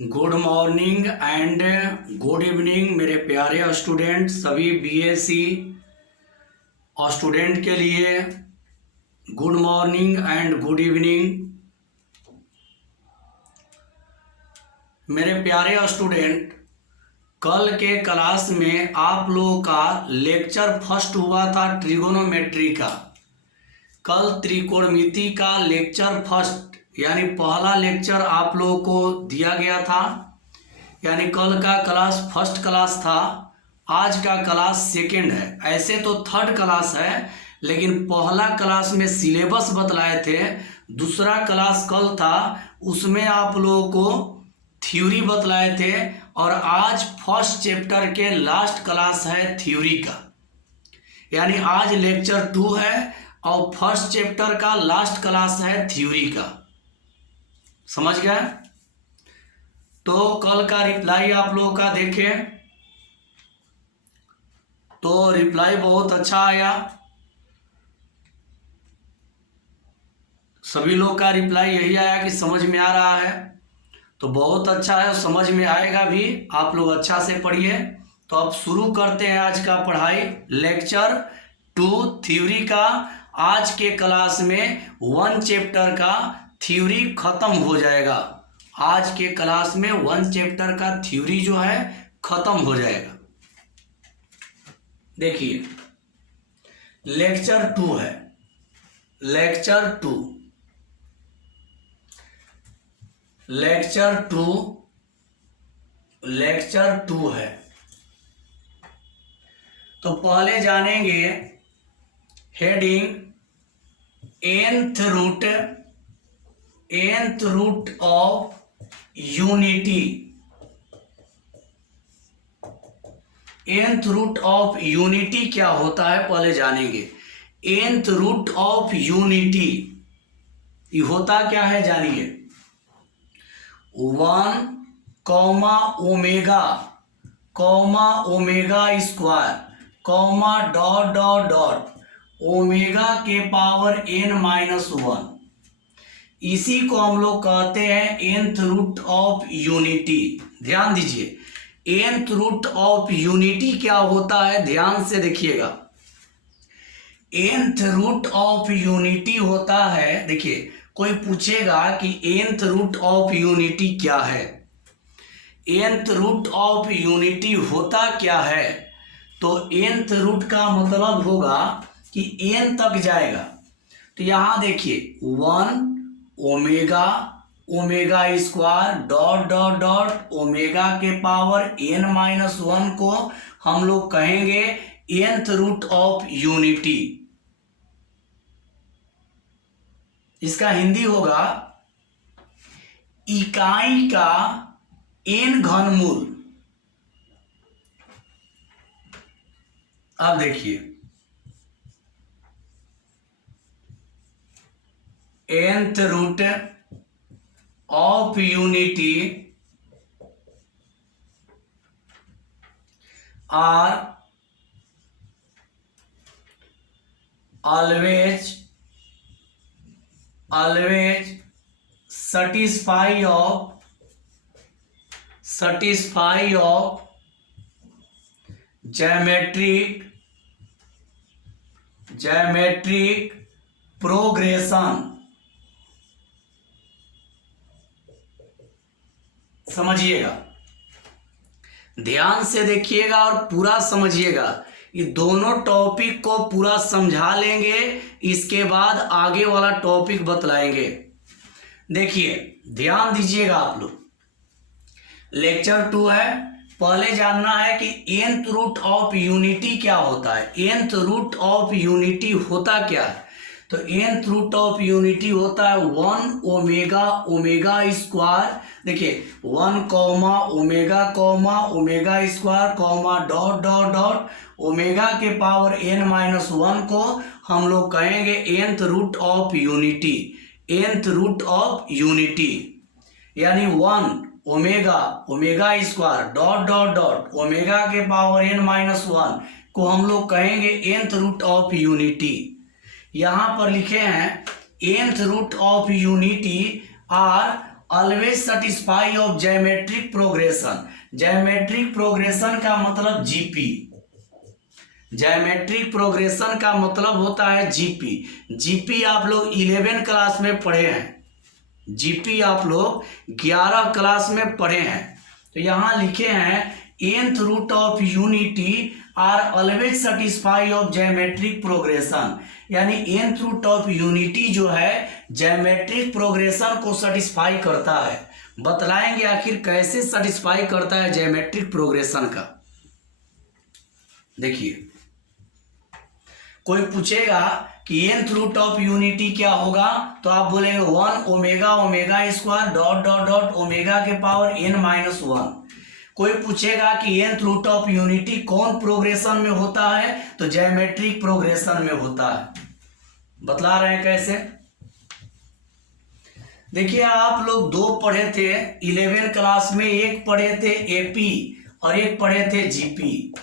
Good morning and good evening मेरे प्यारे student. सभी बीएससी स्टूडेंट के लिए good morning and good evening. मेरे प्यारे स्टूडेंट, कल के क्लास में आप लोगों का लेक्चर फर्स्ट हुआ था ट्रिगोनोमेट्री का। कल त्रिकोणमिति का लेक्चर फर्स्ट यानी पहला लेक्चर आप लोगों को दिया गया था, यानी कल का क्लास फर्स्ट क्लास था, आज का क्लास सेकंड है। ऐसे तो थर्ड क्लास है, लेकिन पहला क्लास में सिलेबस बतलाए थे, दूसरा क्लास कल था उसमें आप लोगों को थ्योरी बतलाए थे, और आज फर्स्ट चैप्टर के लास्ट क्लास है थ्योरी का। यानी आज लेक्चर 2 है और फर्स्ट चैप्टर का लास्ट क्लास है थ्योरी का। समझ गए? तो कल का रिप्लाई आप लोगों का देखें तो रिप्लाई बहुत अच्छा आया। सभी लोग का रिप्लाई यही आया कि समझ में आ रहा है, तो बहुत अच्छा है, समझ में आएगा भी। आप लोग अच्छा से पढ़िए। तो अब शुरू करते हैं आज का पढ़ाई, लेक्चर 2 थ्योरी का। आज के क्लास में 1 चैप्टर का थ्योरी खत्म हो जाएगा। आज के क्लास में 1 चैप्टर का थ्योरी जो है खत्म हो जाएगा। देखिए, लेक्चर 2 है, लेक्चर 2 है। तो पहले जानेंगे heading nth root of unity. nth root of unity क्या होता है पहले जानेंगे। nth रूट ऑफ यूनिटी ये होता क्या है जानिए। 1 omega square dot dot dot omega के पावर n-1, इसी को हम लोग कहते हैं nth रूट ऑफ यूनिटी। ध्यान दीजिए, nth रूट ऑफ यूनिटी क्या होता है, ध्यान से देखिएगा। nth रूट ऑफ यूनिटी होता है, देखिए कोई पूछेगा कि nth रूट ऑफ यूनिटी क्या है, nth रूट ऑफ यूनिटी होता क्या है, तो nth रूट का मतलब होगा कि n तक जाएगा। तो यहां देखिए 1 omega square dot dot dot omega के पावर n-1 को हम लोग कहेंगे nth रूट ऑफ यूनिटी। इसका हिंदी होगा इकाई का n घनमूल। अब देखिए, nth root of unity are always satisfy of geometric progression। समझिएगा, ध्यान से देखिएगा और पूरा समझिएगा। ये दोनों टॉपिक को पूरा समझा लेंगे, इसके बाद आगे वाला टॉपिक बतलाएंगे। देखिए ध्यान दीजिएगा आप लोग, लेक्चर 2 है। पहले जानना है कि nth रूट ऑफ यूनिटी क्या होता है। nth रूट ऑफ यूनिटी होता क्या है, तो nth रूट ऑफ यूनिटी होता है 1 ओमेगा स्क्वायर। देखिए 1 omega square dot dot dot omega के पावर n-1 को हम लोग कहेंगे nth root of unity. nth root of unity यानी 1 omega square dot dot dot omega के पावर n-1 को हम लोग कहेंगे nth रूट ऑफ यूनिटी। यहां पर लिखे हैं nth root of unity are always satisfy of geometric progression. Geometric progression का मतलब जीपी। ज्योमेट्रिक प्रोग्रेशन का मतलब होता है जीपी। जीपी आप लोग 11 क्लास में पढ़े हैं, जीपी आप लोग 11 क्लास में पढ़े हैं। तो यहाँ लिखे हैं nth root of unity are always satisfy of geometric progression, यानी nth रूट ऑफ यूनिटी जो है ज्योमेट्रिक प्रोग्रेशन को सेटिस्फाई करता है। बतलाएंगे आखिर कैसे सेटिस्फाई करता है ज्योमेट्रिक प्रोग्रेशन का। देखिए, कोई पूछेगा कि nth रूट ऑफ यूनिटी क्या होगा, तो आप बोलेंगे 1 omega omega square dot dot dot omega के पावर n-1। कोई पूछेगा कि nth रूट ऑफ यूनिटी कौन प्रोग्रेशन में होता है, तो ज्योमेट्रिक प्रोग्रेशन में होता है। बतला रहे हैं कैसे। देखिए, आप लोग दो पढ़े थे 11 क्लास में, एक पढ़े थे एपी और एक पढ़े थे जीपी।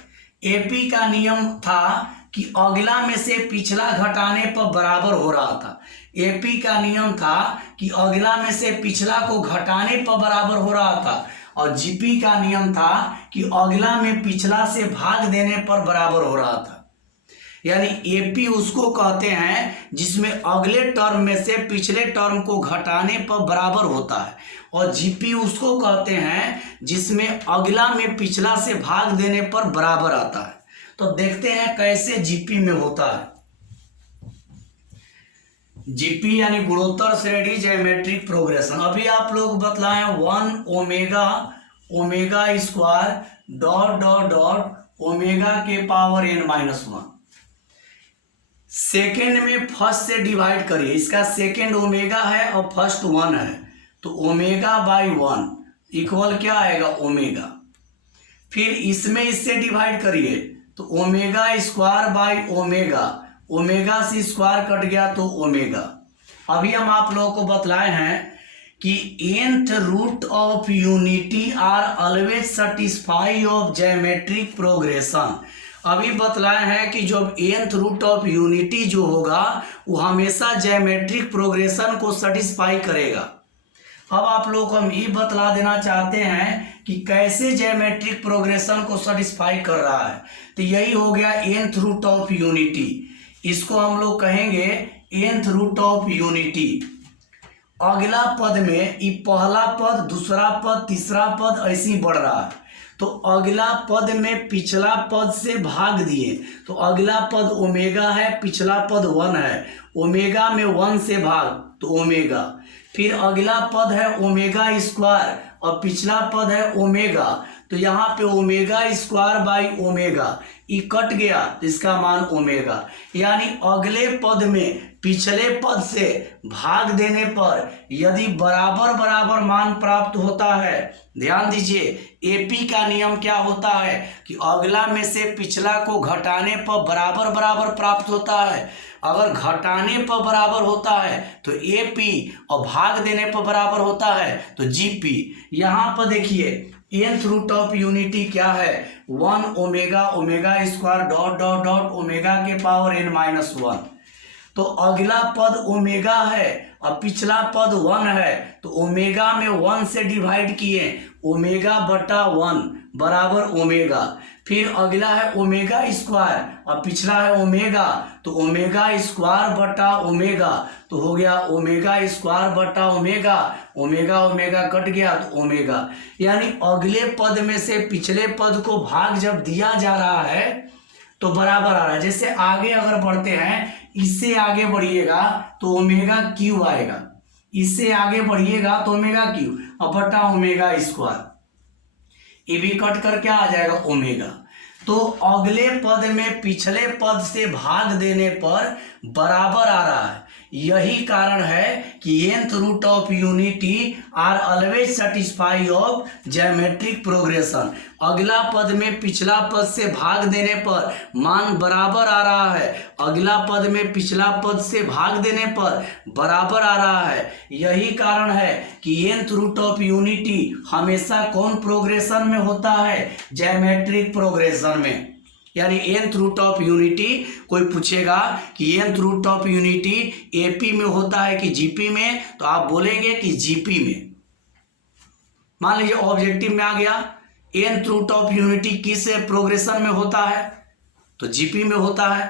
एपी का नियम था कि अगला में से पिछला घटाने पर बराबर हो रहा था। एपी का नियम था कि अगला में से पिछला को घटाने पर बराबर हो रहा था, और जीपी का नियम था कि अगला में पिछला से भाग देने पर बराबर हो रहा था। यानी एपी उसको कहते हैं जिसमें अगले टर्म में से पिछले टर्म को घटाने पर बराबर होता है, और जीपी उसको कहते हैं जिसमें अगला में पिछला से भाग देने पर बराबर आता है। तो देखते हैं कैसे जीपी में होता है। जीपी यानी गुणोत्तर श्रेणी ज्योमेट्रिक प्रोग्रेशन। अभी आप लोग बतलाएं 1 omega omega square dot dot dot omega के पावर n-1। सेकेंड में फर्स्ट से डिवाइड करिए, इसका सेकेंड ओमेगा है और फर्स्ट 1 है, तो ओमेगा बाई 1 इक्वल क्या आएगा, ओमेगा। फिर इसमें इससे डिवाइड करिए तो omega square by omega, omega से स्क्वायर कट गया तो ओमेगा। अभी हम आप लोगों को बतलाए हैं कि nth root of unity are always satisfy of geometric progression. अभी बतलाए हैं कि जब nth रूट ऑफ यूनिटी जो होगा वो हमेशा ज्योमेट्रिक प्रोग्रेशन को सेटिस्फाई करेगा। अब आप लोगों को हम ये बतला देना चाहते हैं कि कैसे ज्योमेट्रिक प्रोग्रेशन को सेटिस्फाई कर रहा है। तो यही हो गया nth रूट ऑफ यूनिटी। इसको हम लोग कहेंगे nth रूट ऑफ यूनिटी। अगला पद में ये पहला पद, दूसरा पद, तीसरा पद ऐसे ही बढ़ रहा है, तो अगला पद में पिछला पद से भाग दिए, तो अगला पद ओमेगा है, पिछला पद 1 है, ओमेगा में 1 से भाग तो ओमेगा। फिर अगला पद है ओमेगा स्क्वायर और पिछला पद है ओमेगा, तो यहाँ पे ओमेगा स्क्वायर बाई ओमेगा, ये कट गया तो इसका मान ओमेगा। यानी अगले पद में पिछले पद से भाग देने पर यदि बराबर बराबर मान प्राप्त होता है, ध्यान दीजिए एपी का नियम क्या होता है कि अगला में से पिछला को घटाने पर बराबर बराबर प्राप्त होता है। अगर घटाने पर बराबर होता है तो एपी और भाग देने पर बराबर होता है तो जीपी। यहाँ पर देखिए nth रूट ऑफ यूनिटी क्या है, 1 omega omega square dot dot dot omega के पावर n-1। तो अगला पद ओमेगा है और पिछला पद 1 है, तो ओमेगा में 1 से डिवाइड किए, ओमेगा बटा 1 बराबर ओमेगा। फिर अगला है ओमेगा स्क्वायर और पिछला है ओमेगा, तो ओमेगा स्क्वायर बटा ओमेगा, तो हो गया ओमेगा स्क्वायर बटा ओमेगा, ओमेगा ओमेगा कट गया तो ओमेगा। यानी अगले पद में से पिछले पद को भाग जब दिया जा रहा है तो बराबर आ रहा है। जैसे आगे अगर बढ़ते हैं, इससे आगे बढ़िएगा तो ओमेगा क्यू आएगा, इससे आगे बढ़िएगा तो ओमेगा क्यू और बटा ओमेगा स्क्वायर, ये भी कट कर क्या आ जाएगा ओमेगा। तो अगले पद में पिछले पद से भाग देने पर बराबर आ रहा है। यही कारण है कि nth root of unity are always satisfy of geometric progression. अगला पद में पिछला पद से भाग देने पर मान बराबर आ रहा है, अगला पद में पिछला पद से भाग देने पर बराबर आ रहा है। यही कारण है कि nth रूट ऑफ यूनिटी हमेशा कौन प्रोग्रेशन में होता है, ज्योमेट्रिक प्रोग्रेशन में। यानी nth रूट ऑफ यूनिटी, कोई पूछेगा कि nth root of unity AP में होता है कि जीपी में, तो आप बोलेंगे कि जीपी में। मान लीजिए ऑब्जेक्टिव में आ गया nth रूट ऑफ यूनिटी किस प्रोग्रेशन में होता है, तो जीपी में होता है।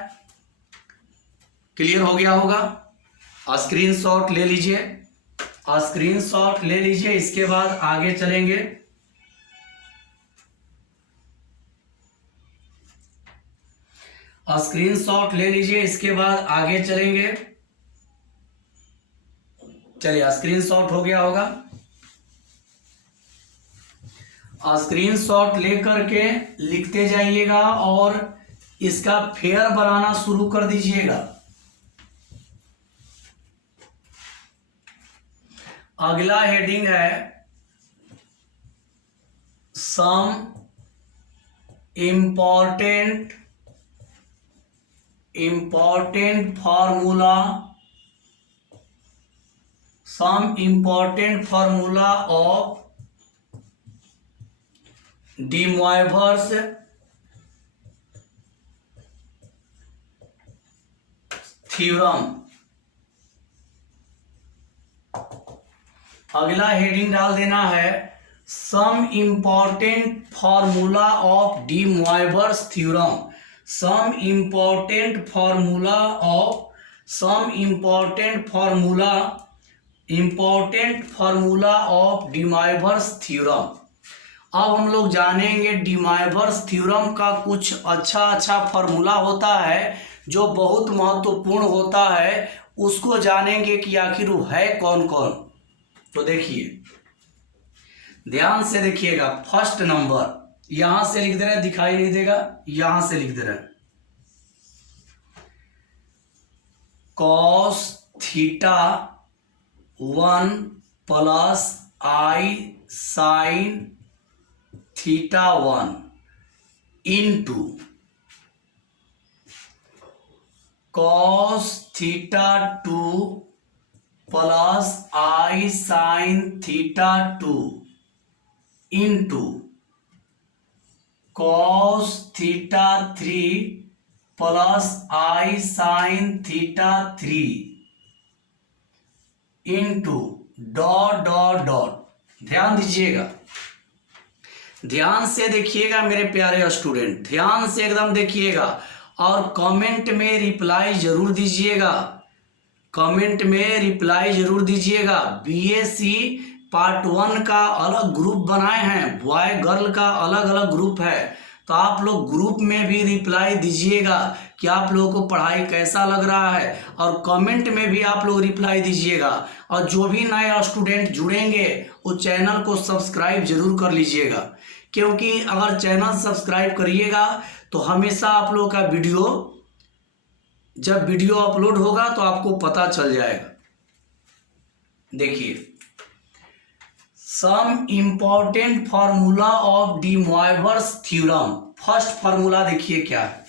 क्लियर हो गया होगा। स्क्रीनशॉट ले लीजिए, स्क्रीनशॉट ले लीजिए। इसके बाद आगे चलेंगे। स्क्रीनशॉट ले लीजिए, इसके बाद आगे चलेंगे। चलिए स्क्रीनशॉट हो गया होगा। स्क्रीनशॉट लेकर के लिखते जाइएगा और इसका फेयर बनाना शुरू कर दीजिएगा। अगला हेडिंग है some important formula, some important formula of de Moivre's theorem. अगला हेडिंग डाल देना है some important formula of de Moivre's theorem. Some important formula of de Moivre's theorem. अब हम लोग जानेंगे डी मोइवर्स थ्योरम का कुछ अच्छा फार्मूला होता है जो बहुत महत्वपूर्ण होता है, उसको जानेंगे कि आखिर वो है कौन कौन। तो देखिए, ध्यान से देखिएगा। फर्स्ट नंबर यहां से लिख दे रहे हैं, दिखाई नहीं देगा, यहां से लिख दे रहे हैं cos theta 1 plus i sine theta 1 into cos theta 2 plus i sine theta 2 into cos theta 3 plus i sine theta 3 into dot dot dot. ध्यान दीजिएगा, ध्यान से देखिएगा मेरे प्यारे स्टूडेंट, ध्यान से एकदम देखिएगा और कमेंट में रिप्लाई जरूर दीजिएगा, कमेंट में रिप्लाई जरूर दीजिएगा। बीएससी पार्ट 1 का अलग ग्रुप बनाए हैं, बॉय गर्ल का अलग अलग ग्रुप है, तो आप लोग ग्रुप में भी रिप्लाई दीजिएगा कि आप लोगों को पढ़ाई कैसा लग रहा है, और कमेंट में भी आप लोग रिप्लाई दीजिएगा। और जो भी नए स्टूडेंट जुड़ेंगे वो चैनल को सब्सक्राइब जरूर कर लीजिएगा, क्योंकि अगर चैनल सब्सक्राइब करिएगा तो हमेशा आप लोगों का वीडियो, जब वीडियो अपलोड होगा तो आपको पता चल जाएगा। देखिए, some important formula of de Moivre's theorem. First formula देखिए क्या है,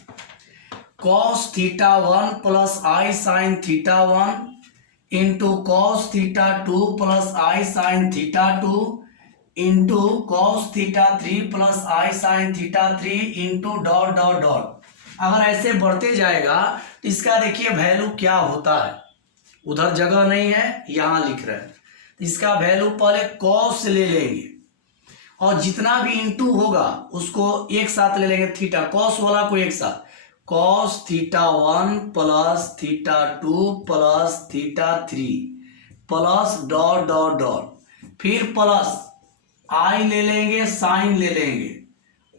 cos theta 1 plus i sine theta 1 into cos theta 2 plus i sine theta 2 into cos theta 3 plus i sine theta 3 into dot dot dot. अगर ऐसे बढ़ते जाएगा तो इसका देखिए वैल्यू क्या होता है, उधर जगह नहीं है, यहां लिख रहे हैं। इसका वैल्यू पहले कॉस ले लेंगे और जितना भी इंटू होगा उसको एक साथ ले लेंगे, थीटा कॉस वाला को एक साथ, cos theta 1 plus theta 2 plus theta 3 plus dot dot dot, फिर प्लस आई ले लेंगे, साइन ले लेंगे।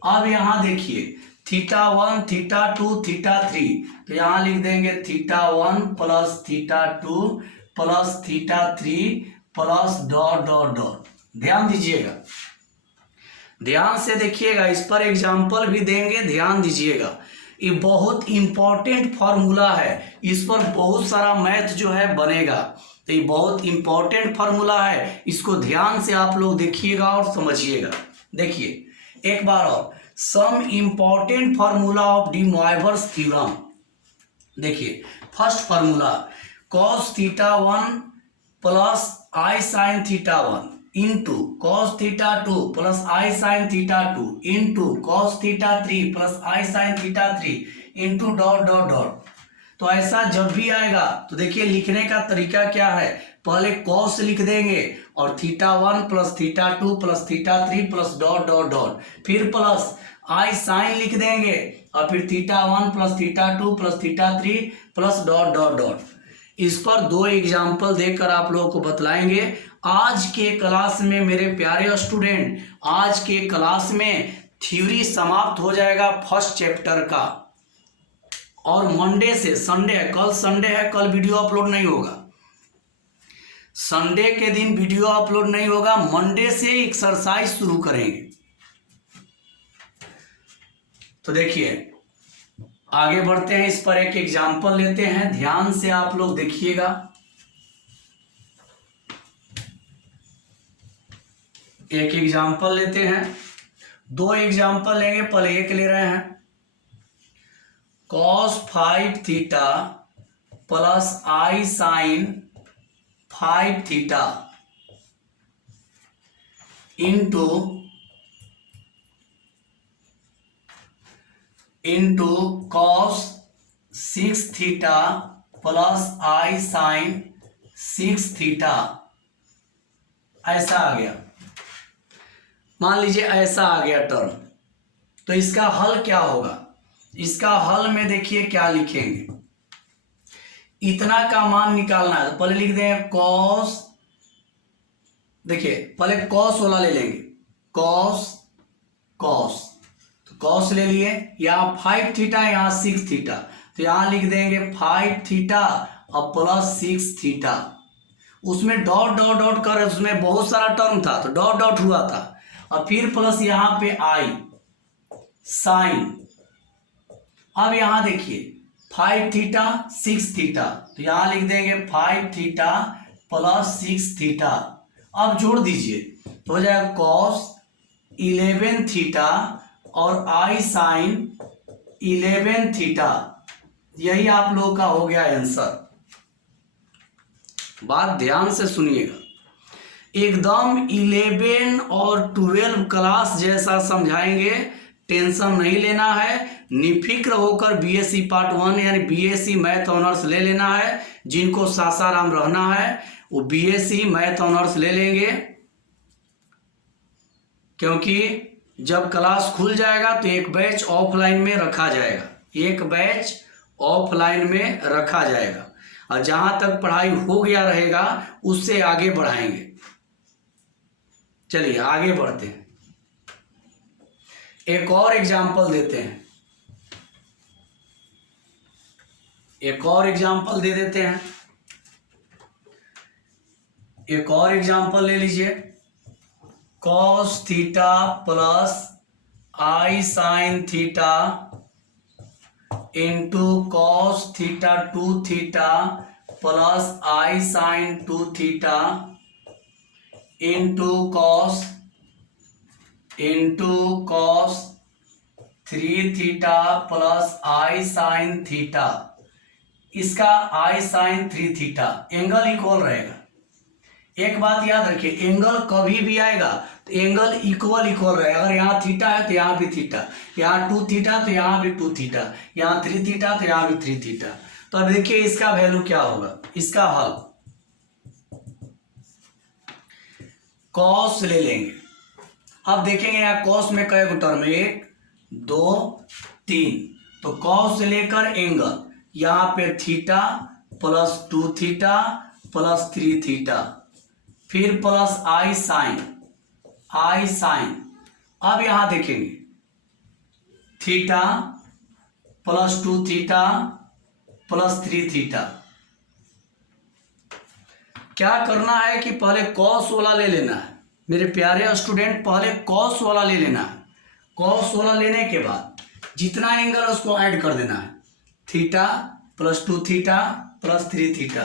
अब यहां देखिए थीटा 1 थीटा 2 थीटा 3, तो यहां लिख देंगे theta 1 plus theta 2 plus theta 3 plus dot dot dot. ध्यान दीजिएगा, ध्यान से देखिएगा, इस पर एग्जाम्पल भी देंगे, ध्यान दीजिएगा। ये बहुत इंपॉर्टेंट फार्मूला है, इस पर बहुत सारा मैथ जो है बनेगा, तो ये बहुत इंपॉर्टेंट फार्मूला है, इसको ध्यान से आप लोग देखिएगा और समझिएगा। देखिए एक बार और, some important formula of de Moivre's theorem. देखिए first formula, cos theta 1 plus i sine theta 1 into cos theta 2 plus i sine theta 2 into cos theta 3 plus i sine theta 3 into dot dot dot. तो ऐसा जब भी आएगा तो देखिए लिखने का तरीका क्या है, पहले कॉस लिख देंगे, और θ1 plus θ2 plus θ3 plus dot dot dot, फिर प्लस आई साइन लिख देंगे और फिर θ1 plus θ2 plus θ3 plus dot dot dot. इस पर 2 एग्जाम्पल देकर आप लोगों को बतलाएंगे। आज के क्लास में मेरे प्यारे स्टूडेंट, आज के क्लास में थ्योरी समाप्त हो जाएगा फर्स्ट चैप्टर का। और मंडे से संडे है, कल संडे है, कल वीडियो अपलोड नहीं होगा। संडे के दिन वीडियो अपलोड नहीं होगा, मंडे से एक्सरसाइज शुरू करेंगे। तो देखिए आगे बढ़ते हैं, इस पर एक एग्जाम्पल लेते हैं, ध्यान से आप लोग देखिएगा। एक एग्जाम्पल लेते हैं, 2 एग्जाम्पल लेंगे, पहले एक ले रहे हैं। cos 5 theta plus i sine 5 theta into cos 6 theta plus i sine 6 theta, ऐसा आ गया। मान लीजिए ऐसा आ गया टर्म, तो इसका हल क्या होगा? इसका हल में देखिए क्या लिखेंगे, इतना का मान निकालना है। तो पहले लिख दें कॉस, देखिए पहले कॉस वाला ले लेंगे, कॉस कॉस, तो कॉस ले लिए, यहाँ 5 थीटा यहाँ 6 थीटा, तो यहाँ लिख देंगे 5 थीटा और प्लस 6 थीटा। उसमें डॉट डॉट डॉट कर, उसमें बहुत सारा टर्म था तो डॉट डॉट हुआ था, और फिर प्लस यहाँ पे आई साइन। अब यहाँ देखिए 5 थीटा 6 थीटा, तो यहाँ लिख देंगे 5 थीटा प्लस 6 थीटा। अब जोड़ दीजिए तो हो जाएगा कॉस 11 थीटा और आई साइन 11 थीटा। यही आप लोगों का हो गया आंसर। बात ध्यान से सुनिएगा, एकदम 11 और 12 क्लास जैसा समझाएंगे, टेंशन नहीं लेना है। निफिक्र होकर बीएससी पार्ट 1 यानी बीएससी मैथ ऑनर्स ले लेना है। जिनको सासाराम रहना है वो बीएससी मैथ ऑनर्स ले लेंगे, क्योंकि जब क्लास खुल जाएगा तो एक बैच ऑफलाइन में रखा जाएगा, एक बैच ऑफलाइन में रखा जाएगा, और जहां तक पढ़ाई हो गया रहेगा उससे आगे बढ़ाएंगे। चलिए आगे बढ़ते हैं, एक और एग्जाम्पल देते हैं, एक और एग्जाम्पल दे देते हैं। एक और एग्जाम्पल ले लीजिए, cos theta plus i sine theta into cos theta 2 theta plus i sine 2 theta into cos 3 theta plus i sine theta. इसका i sine 3 theta angle equal रहेगा। एक बात याद रखिए, एंगल कभी भी आएगा तो एंगल इक्वल रहेगा। अगर यहाँ थीटा है तो यहाँ भी थीटा, यहाँ 2 थीटा तो यहाँ भी 2 थीटा, यहाँ 3 थीटा तो यहाँ भी 3 थीटा। तो अब देखिए इसका वैल्यू क्या होगा, इसका हल कॉस ले लेंगे। अब देखेंगे यहाँ कॉस में कई गो टर्म, 1 2 3, तो कॉस से लेकर एंगल, यहाँ पे theta plus 2 theta plus 3 theta, फिर प्लस आई साइन। अब यहां देखेंगे theta plus 2 theta plus 3 theta. क्या करना है कि पहले कॉस वाला ले लेना है मेरे प्यारे स्टूडेंट, पहले कॉस वाला ले लेना है। कॉस वाला लेने के बाद जितना एंगल उसको ऐड कर देना है, theta plus 2 theta plus 3 theta.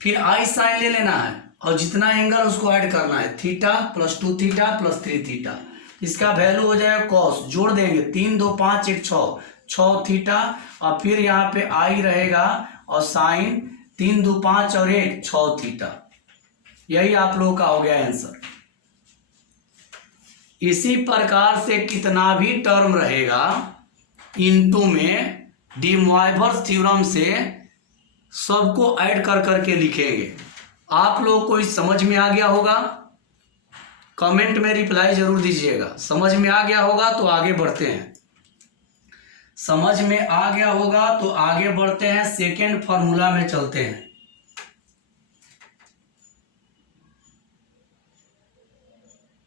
फिर आई साइन ले लेना है और जितना एंगल उसको ऐड करना है, theta plus 2 theta plus 3 theta. इसका वैल्यू हो जाएगा कॉस, जोड़ देंगे 3 2 5 1 6 थीटा, और फिर यहाँ पे आई रहेगा और साइन 3 2 5 और 1 6 थीटा। यही आप लोगों का हो गया आंसर। इसी प्रकार से कितना भी टर्म रहेगा इनटू में डी मोइवरेस थ्योरम से सबको ऐड कर करके लिखेंगे। आप लोग को इस समझ में आ गया होगा, कमेंट में रिप्लाई जरूर दीजिएगा। समझ में आ गया होगा तो आगे बढ़ते हैं। समझ में आ गया होगा तो आगे बढ़ते हैं, सेकेंड फॉर्मूला में चलते हैं।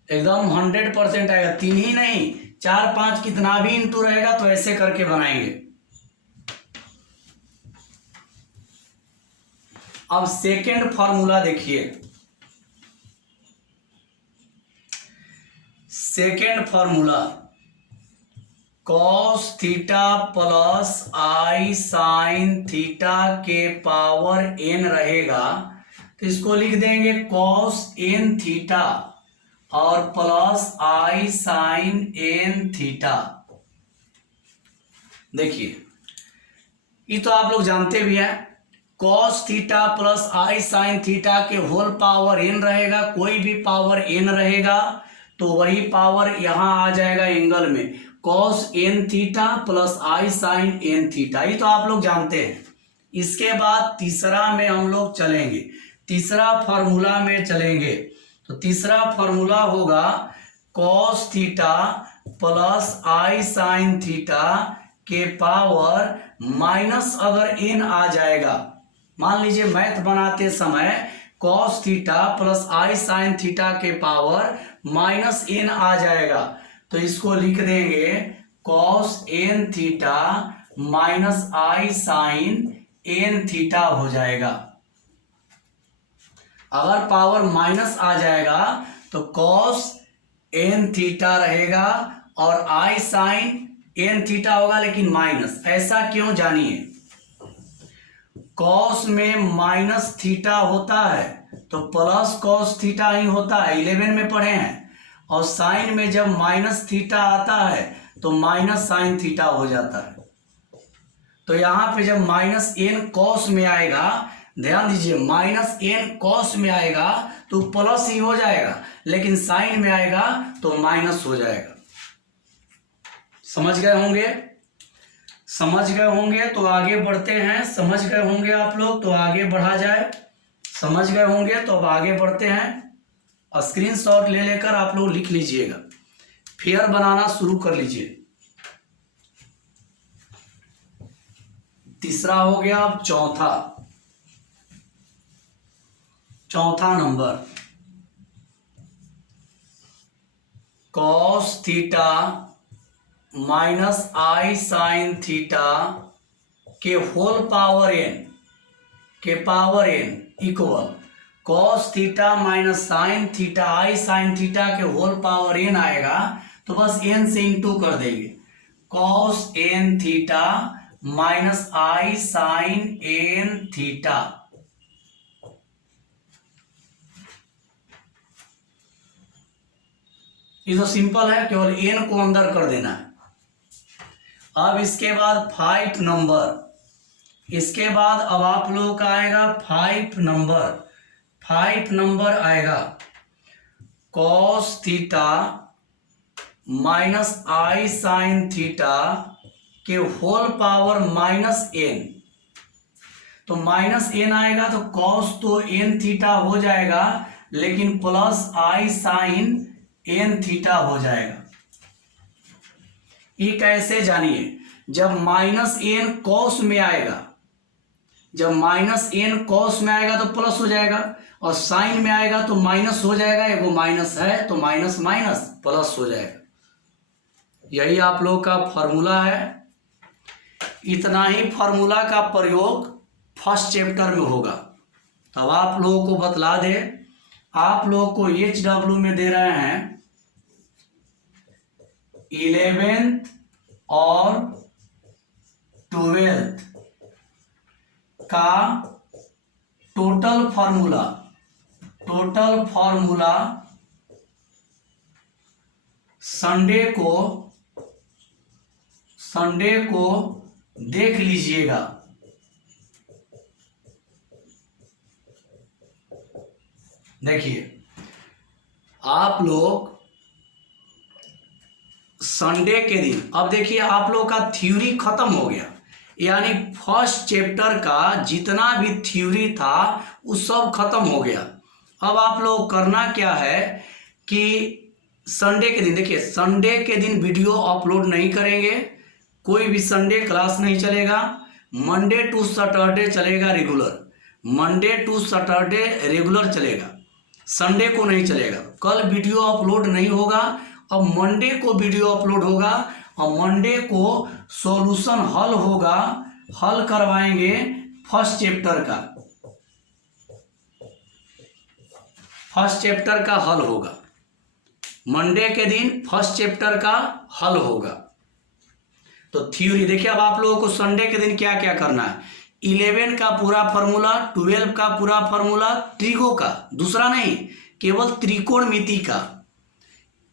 एकदम 100% आएगा, 3 ही नहीं 4 5 कितना भी इंटू रहेगा तो ऐसे करके बनाएंगे। अब सेकेंड फॉर्मूला देखिए, second formula cos theta plus i sine theta के पावर n रहेगा, तो इसको लिख देंगे कॉस n थीटा और plus i sine n theta. देखिए ये तो आप लोग जानते भी हैं, cos theta plus i sine theta के होल पावर n रहेगा, कोई भी पावर n रहेगा तो वही पावर यहां आ जाएगा एंगल में, cos n theta plus i sine n theta, ये तो आप लोग जानते हैं। इसके बाद तीसरा में हम लोग चलेंगे, तीसरा फॉर्मूला में चलेंगे। तो तीसरा फॉर्मूला होगा cos theta plus i sine theta के पावर माइनस अगर n आ जाएगा, मान लीजिए मैथ बनाते समय cos theta plus i sine theta के पावर माइनस n आ जाएगा, तो इसको लिख देंगे cos n theta minus i sine n theta हो जाएगा। अगर पावर माइनस आ जाएगा तो कॉस n थीटा रहेगा और आई साइन n थीटा होगा लेकिन माइनस। ऐसा क्यों जानिए, कॉस में माइनस थीटा होता है तो प्लस कॉस थीटा ही होता है, 11 में पढ़े हैं, और साइन में जब माइनस थीटा आता है तो माइनस साइन थीटा हो जाता है। तो यहां पे जब माइनस n कॉस में आएगा, ध्यान दीजिए माइनस n कॉस में आएगा तो प्लस ही हो जाएगा, लेकिन साइन में आएगा तो माइनस हो जाएगा। समझ गए होंगे, समझ गए होंगे तो आगे बढ़ते हैं। समझ गए होंगे आप लोग तो आगे बढ़ा जाए, समझ गए होंगे तो अब आगे बढ़ते हैं। स्क्रीनशॉट ले लेकर आप लोग लिख लीजिएगा, फिगर बनाना शुरू कर लीजिए। तीसरा हो गया, अब चौथा number, cos theta minus i sine theta के whole power n equal cos theta minus sine theta i sine theta के होल पावर n आएगा, तो बस n से इंटू कर देंगे, cos n theta minus i sine n theta. ये तो सिंपल है, केवल n को अंदर कर देना है। अब इसके बाद 5 नंबर, इसके बाद अब आप लोगों का आएगा 5 नंबर आएगा cos theta minus i sine theta के होल पावर माइनस n। तो माइनस n आएगा तो कॉस तो n थीटा हो जाएगा, लेकिन plus i sine n theta हो जाएगा। ये कैसे जानिए, जब माइनस n कॉस में आएगा, जब माइनस n कॉस में आएगा तो प्लस हो जाएगा, और साइन में आएगा तो माइनस हो जाएगा, एगो माइनस है तो माइनस माइनस प्लस हो जाएगा। यही आप लोग का फॉर्मूला है। इतना ही फॉर्मूला का प्रयोग फर्स्ट चैप्टर में होगा। तब आप लोगों को बतला दे, आप लोगों को HW में दे रहे हैं 11th और 12th का टोटल फॉर्मूला संडे को देख लीजिएगा। देखिए आप लोग संडे के दिन, अब देखिए आप लोग का थ्योरी खत्म हो गया, यानी फर्स्ट चैप्टर का जितना भी थ्योरी था वो सब खत्म हो गया। अब आप लोग करना क्या है कि संडे के दिन, देखिए संडे के दिन वीडियो अपलोड नहीं करेंगे, कोई भी संडे क्लास नहीं चलेगा। मंडे टू सैटरडे चलेगा regular, Monday to Saturday regular चलेगा, संडे को नहीं चलेगा। कल वीडियो अपलोड नहीं होगा, अब मंडे को वीडियो अपलोड होगा और मंडे को सॉल्यूशन हल होगा, हल करवाएंगे फर्स्ट चैप्टर का, फर्स्ट चैप्टर का हल होगा। मंडे के दिन फर्स्ट चैप्टर का हल होगा। तो थ्योरी देखिए, अब आप लोगों को संडे के दिन क्या क्या करना है, 11 का पूरा फार्मूला, 12 का पूरा फार्मूला, ट्रिगो का, दूसरा नहीं केवल त्रिकोणमिति का,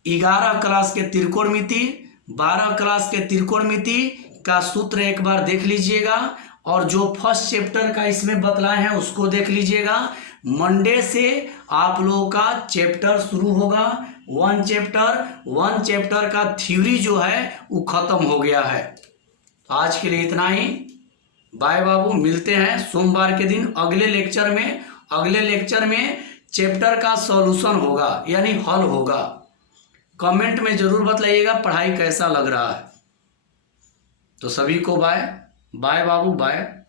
11 क्लास के त्रिकोणमिति, 12 क्लास के त्रिकोणमिति का सूत्र एक बार देख लीजिएगा और जो फर्स्ट चैप्टर का इसमें बतलाए हैं उसको देख लीजिएगा। मंडे से आप लोगों का चैप्टर शुरू होगा, वन चैप्टर का थ्योरी जो है वो खत्म हो गया है। आज के लिए इतना ही, बाय बाबू, मिलते हैं सोमवार के दिन अगले लेक्चर में। अगले लेक्चर में चैप्टर का सॉल्यूशन होगा यानी हल होगा। कमेंट में जरूर बतलाइएगा पढ़ाई कैसा लग रहा है। तो सभी को बाय बाय बाबू, बाय।